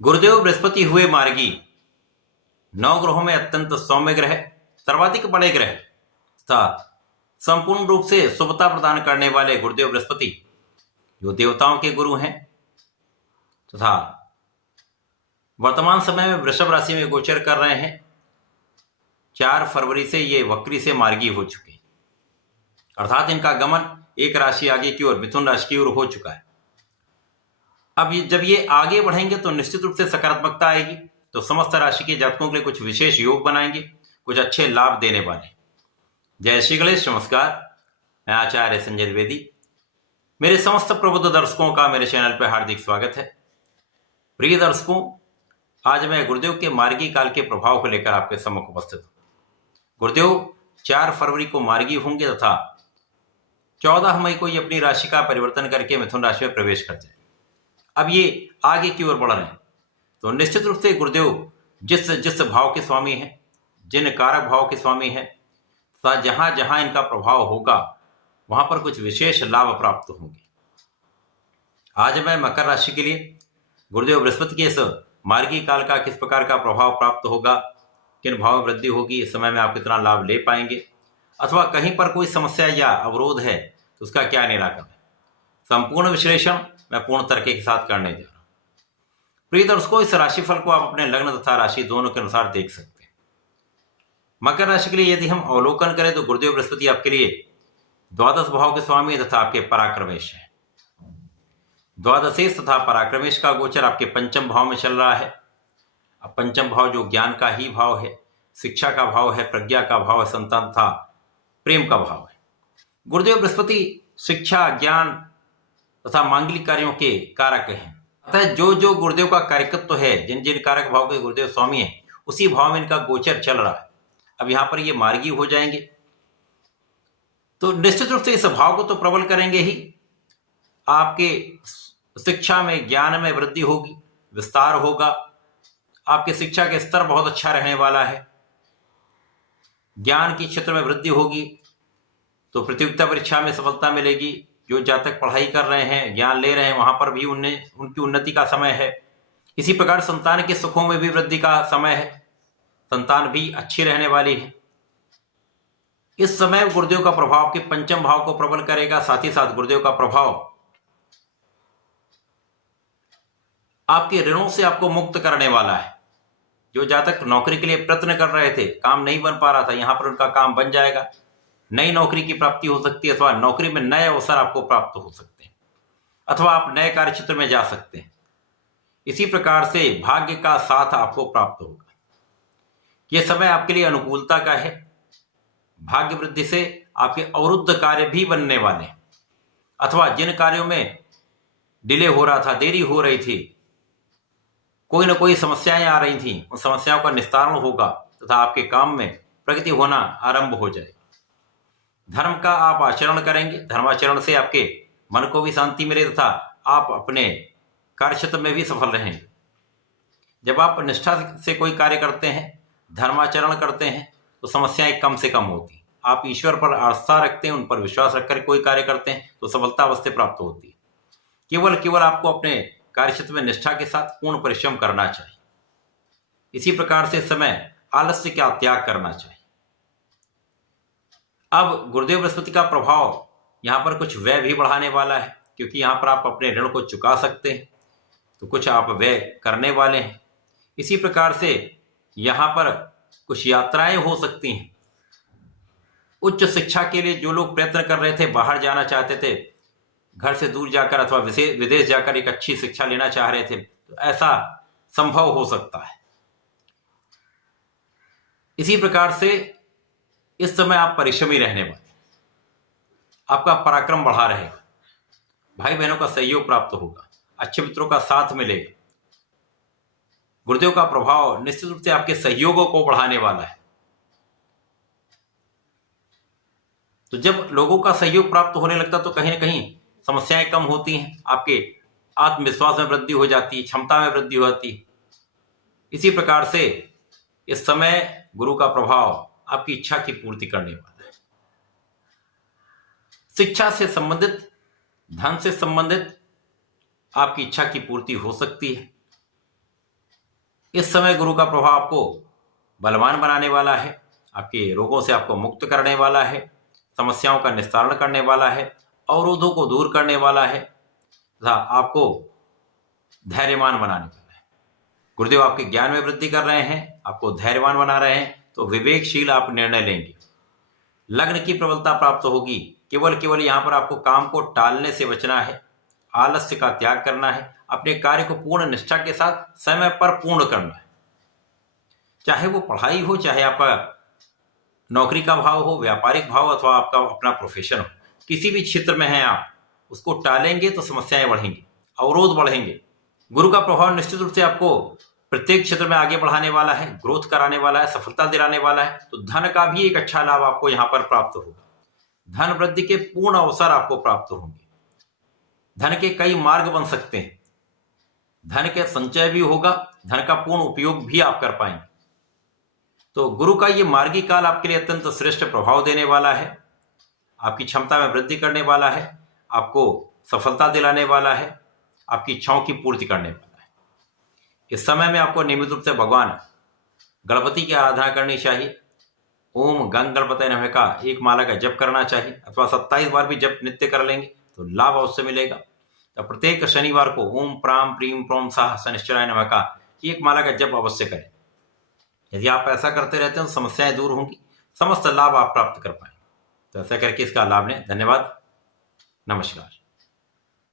गुरुदेव बृहस्पति हुए मार्गी। नौ ग्रहों में अत्यंत सौम्य ग्रह, सर्वाधिक बड़े ग्रह तथा संपूर्ण रूप से शुभता प्रदान करने वाले गुरुदेव बृहस्पति जो देवताओं के गुरु हैं तथा वर्तमान समय में वृषभ राशि में गोचर कर रहे हैं। 4 फरवरी से ये वक्री से मार्गी हो चुके, अर्थात इनका गमन एक राशि आगे की ओर मिथुन राशि की ओर हो चुका है। अब जब ये आगे बढ़ेंगे तो निश्चित रूप से सकारात्मकता आएगी, तो समस्त राशि के जातकों के लिए कुछ विशेष योग बनाएंगे, कुछ अच्छे लाभ देने वाले। जय श्री गणेश, नमस्कार। मैं आचार्य संजय द्विवेदी। मेरे समस्त प्रबुद्ध दर्शकों का मेरे चैनल पर हार्दिक स्वागत है। प्रिय दर्शकों, आज मैं गुरुदेव के मार्गी काल के प्रभाव को लेकर आपके सम्मुख उपस्थित हूँ। गुरुदेव 4 फरवरी को मार्गी होंगे तथा 14 मई को ये अपनी राशि का परिवर्तन करके मिथुन राशि में प्रवेश कर जाए। अब ये आगे की ओर बढ़ रहे हैं, तो निश्चित रूप से गुरुदेव जिस भाव के स्वामी हैं, जिन कारक भाव के स्वामी हैं, जहां जहां इनका प्रभाव होगा वहां पर कुछ विशेष लाभ प्राप्त होंगे। आज मैं मकर राशि के लिए गुरुदेव बृहस्पति के इस मार्गी काल का किस प्रकार का प्रभाव प्राप्त होगा, किन भाव में वृद्धि होगी, इस समय में आप कितना लाभ ले पाएंगे, अथवा कहीं पर कोई समस्या या अवरोध है तो उसका क्या निराकरण है, संपूर्ण विश्लेषण मैं पूर्ण तरीके के साथ करने जा रहा हूं। प्रिय दर्शकों, इस राशिफल को आप अपने लग्न तथा राशि दोनों के अनुसार देख सकते हैं। मकर राशि के लिए यदि हम अवलोकन करें तो गुरुदेव बृहस्पति आपके लिए द्वादश भाव के स्वामी तथा आपके पराक्रमेश है। द्वादशेश तथा पराक्रमेश का गोचर आपके पंचम भाव में चल रहा है। अब पंचम भाव जो ज्ञान का ही भाव है, शिक्षा का भाव है, प्रज्ञा का भाव है, संतान तथा प्रेम का भाव है। गुरुदेव बृहस्पति शिक्षा, ज्ञान तथा मांगलिक कार्यों के कारक हैं। अतः जो जो गुरुदेव का कारकत्व है, जिन जिन कारक भाव के गुरुदेव स्वामी हैं, उसी भाव में इनका गोचर चल रहा है। अब यहाँ पर ये मार्गी हो जाएंगे तो निश्चित रूप से इस भाव को तो प्रबल करेंगे ही। आपके शिक्षा में, ज्ञान में वृद्धि होगी, विस्तार होगा। आपके शिक्षा के स्तर बहुत अच्छा रहने वाला है। ज्ञान के क्षेत्र में वृद्धि होगी तो प्रतियोगिता परीक्षा में सफलता मिलेगी। जो जातक पढ़ाई कर रहे हैं, ज्ञान ले रहे हैं, वहां पर भी उनकी उन्नति का समय है। इसी प्रकार संतान के सुखों में भी वृद्धि का समय है। संतान भी अच्छी रहने वाली है। इस समय गुरुदेव का प्रभाव के पंचम भाव को प्रबल करेगा। साथ ही साथ गुरुदेव का प्रभाव आपके ऋणों से आपको मुक्त करने वाला है। जो जातक नौकरी के लिए प्रयत्न कर रहे थे, काम नहीं बन पा रहा था, यहां पर उनका काम बन जाएगा। नई नौकरी की प्राप्ति हो सकती है, अथवा नौकरी में नए अवसर आपको प्राप्त हो सकते हैं, अथवा आप नए कार्य क्षेत्र में जा सकते हैं। इसी प्रकार से भाग्य का साथ आपको प्राप्त होगा। यह समय आपके लिए अनुकूलता का है। भाग्य वृद्धि से आपके अवरुद्ध कार्य भी बनने वाले हैं, अथवा जिन कार्यों में डिले हो रहा था, देरी हो रही थी, कोई ना कोई समस्याएं आ रही थी, उन समस्याओं का निस्तारण होगा तथा आपके काम में प्रगति होना आरंभ हो जाएगा। धर्म का आप आचरण करेंगे। धर्माचरण से आपके मन को भी शांति मिले तथा आप अपने कार्यक्षेत्र में भी सफल रहेंगे। जब आप निष्ठा से कोई कार्य करते हैं, धर्माचरण करते हैं, तो समस्याएं कम से कम होती। आप ईश्वर पर आस्था रखते हैं, उन पर विश्वास रखकर कोई कार्य करते हैं तो सफलता अवश्य प्राप्त होती है। केवल आपको अपने कार्यक्षेत्र में निष्ठा के साथ पूर्ण परिश्रम करना चाहिए। इसी प्रकार से समय आलस्य का त्याग करना चाहिए। अब गुरुदेव बृहस्पति का प्रभाव यहाँ पर कुछ व्यय भी बढ़ाने वाला है, क्योंकि यहाँ पर आप अपने ऋण को चुका सकते हैं, तो कुछ आप व्यय करने वाले हैं। इसी प्रकार से यहाँ पर कुछ यात्राएं हो सकती हैं। उच्च शिक्षा के लिए जो लोग प्रयत्न कर रहे थे, बाहर जाना चाहते थे, घर से दूर जाकर अथवा विदेश जाकर एक अच्छी शिक्षा लेना चाह रहे थे, तो ऐसा संभव हो सकता है। इसी प्रकार से इस समय आप परिश्रमी रहने वाले, आपका पराक्रम बढ़ा रहेगा। भाई बहनों का सहयोग प्राप्त होगा, अच्छे मित्रों का साथ मिलेगा। गुरुदेव का प्रभाव निश्चित रूप से आपके सहयोगों को बढ़ाने वाला है। तो जब लोगों का सहयोग प्राप्त होने लगता तो कहीं ना कहीं समस्याएं कम होती हैं, आपके आत्मविश्वास में वृद्धि हो जाती है, क्षमता में वृद्धि हो जाती है। इसी प्रकार से इस समय गुरु का प्रभाव आपकी इच्छा की पूर्ति करने वाला है। शिक्षा से संबंधित, धन से संबंधित आपकी इच्छा की पूर्ति हो सकती है। इस समय गुरु का प्रभाव आपको बलवान बनाने वाला है, आपके रोगों से आपको मुक्त करने वाला है, समस्याओं का निस्तारण करने वाला है, अवरोधों को दूर करने वाला है तथा आपको धैर्यवान बनाने वाला है। गुरुदेव आपके ज्ञान में वृद्धि कर रहे हैं, आपको धैर्यवान बना रहे हैं, तो विवेकशील आप निर्णय लेंगे। लग्न की प्रबलता प्राप्त होगी। केवल यहाँ पर आपको काम को टालने से बचना है, आलस्य का त्याग करना है, अपने कार्य को पूर्ण निष्ठा के साथ समय पर पूर्ण करना है। चाहे वो पढ़ाई हो, चाहे आपका नौकरी का भाव हो, व्यापारिक भाव अथवा आपका अपना प्रोफेशन हो, किसी भी क्षेत्र में हैं आप, उसको टालेंगे तो समस्याएं बढ़ेंगी, अवरोध बढ़ेंगे। गुरु का प्रभाव निश्चित रूप से आपको प्रत्येक क्षेत्र में आगे बढ़ाने वाला है, ग्रोथ कराने वाला है, सफलता दिलाने वाला है। तो धन का भी एक अच्छा लाभ आपको यहाँ पर प्राप्त होगा। धन वृद्धि के पूर्ण अवसर आपको प्राप्त होंगे। धन के कई मार्ग बन सकते हैं, धन के संचय भी होगा, धन का पूर्ण उपयोग भी आप कर पाएंगे। तो गुरु का ये मार्गी काल आपके लिए अत्यंत श्रेष्ठ प्रभाव देने वाला है, आपकी क्षमता में वृद्धि करने वाला है, आपको सफलता दिलाने वाला है, आपकी इच्छाओं की पूर्ति करने वाला है। इस समय में आपको नियमित रूप से भगवान गणपति की आराधना करनी चाहिए। ओम गंग गणपतये नमः का एक माला का जप करना चाहिए, अथवा 27 बार भी जप नित्य कर लेंगे तो लाभ अवश्य मिलेगा। तो प्रत्येक शनिवार को ओम प्राम प्रीम प्रोम साह शनिश्चराय नमः का एक माला का जप अवश्य करें। यदि आप ऐसा करते रहते हैं तो समस्याएं दूर होंगी, समस्त लाभ आप प्राप्त कर पाएंगे। तो ऐसा करके इसका लाभ लें। धन्यवाद, नमस्कार।